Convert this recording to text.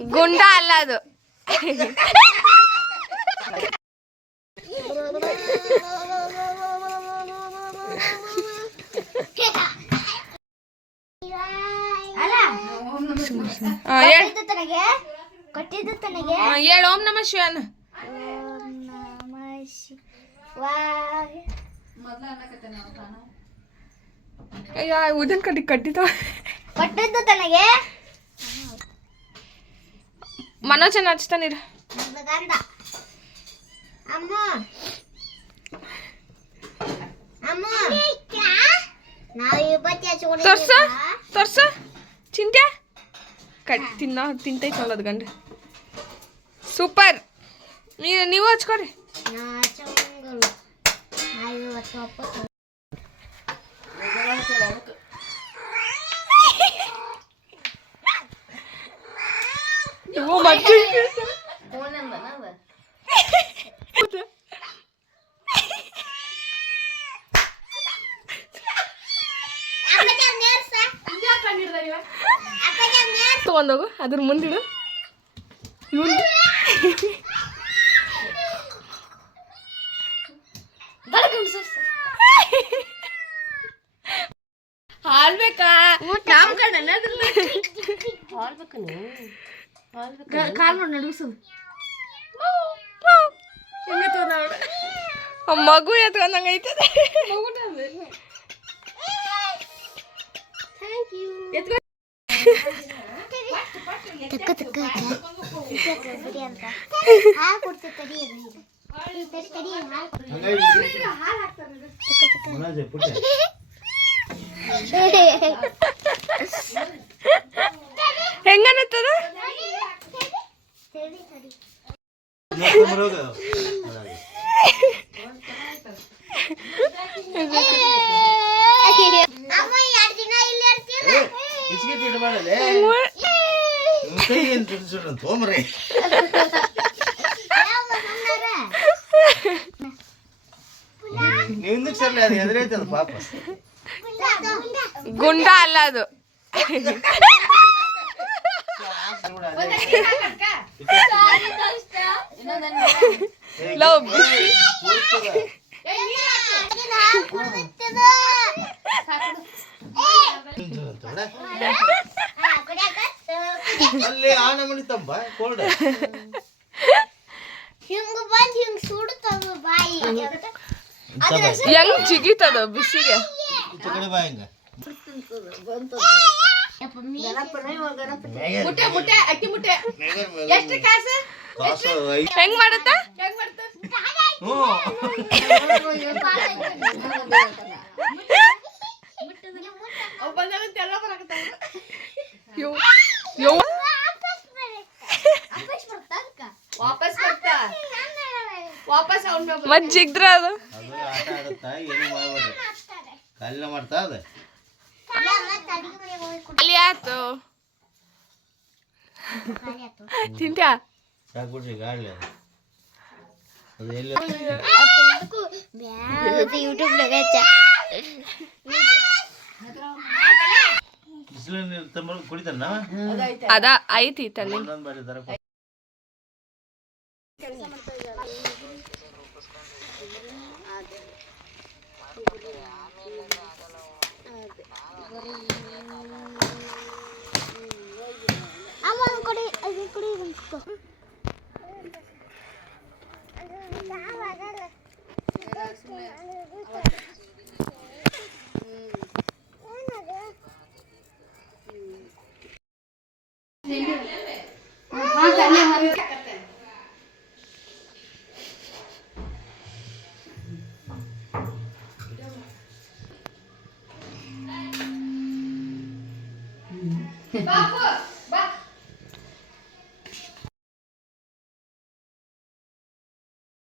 ಗುಂಡ ಅಲ್ಲ ಅದು. ಹೇಳು ಓಂ ನಮಃ ಶಿವಾಯ. ಉದನ್ ಕಟ್ಟಿ ಕಟ್ಟಿದ ಕೊಟ್ಟಿದ್ದು ತನಗೆ ಮನೋಜನ್ ಹಚ್ತಾನಿರ. ಅಮ್ಮ ಅಮ್ಮ ತೋರ್ಸ ತೋರ್ಸ ಚಿಂತ್ಯ ಕಟ್ ತಿಂತೈತೆ ನೋಡೋದು ಗಂಡು. ಸೂಪರ್. ನೀವು ಹಚ್ಕೊರಿ. ತಗೊಂಡೋಗು ಅದ್ರ ಮುಂದಿಡು. ಹಾಲ್ ಬೇಕಾ? ಕಾಲ್ ನೋಡಿ ನಡುಸು. ಮಗು ಎತ್ಕೊಂಡಂಗ ಐತದ. ಹೆಂಗನತ್ತದ? ಗುಂಡ ಅಲ್ಲ ಅದು. ಅಲ್ಲಿ ಆನೆ ಮಣಿತಮ್ಮ ಕೋಲ್ಡ್ ಹಿಂಗ ಬಂದ್ ಹಿಂಗ ಸುಡುತ್ತದ ಬಾಯಿ. ಹೆಂಗ್ ಜಿಗಿತದ ಬಿಸಿಗೆ. ಕಡೆ ಬಾ ಹಿಂಗ ಹೆಂಗ್ ಮಾಡತ್ತ? ಮತ್ ಜಿಗ್ದ್ರ ಅದು ಆಟ ಆಡುತ್ತಾ ಏನು ಮಾಡ್ಬೇಡ್ರಿ. ಕಲ್ಲ ಮಾಡ್ತಾ ಅದ ಅಲ್ಲಿ ಆಯ್ತು. ತಿಂತ್ಯಾ ಸಾಕ್ಬಿಡ್ರಿ ಗಾಳಿ ಅದು ಎಲ್ಲಿ ಯೂಟ್ಯೂಬ್ ಬಿಸಿಲು ನೀರು ತಂಬ ಕುಡಿತಾರ ನಾವ ಅದ ಐತಿ ತಲ್ಲಿ. ಇನ್ನೊಂದು ಬಾರಿ ತರ ಬಾಪು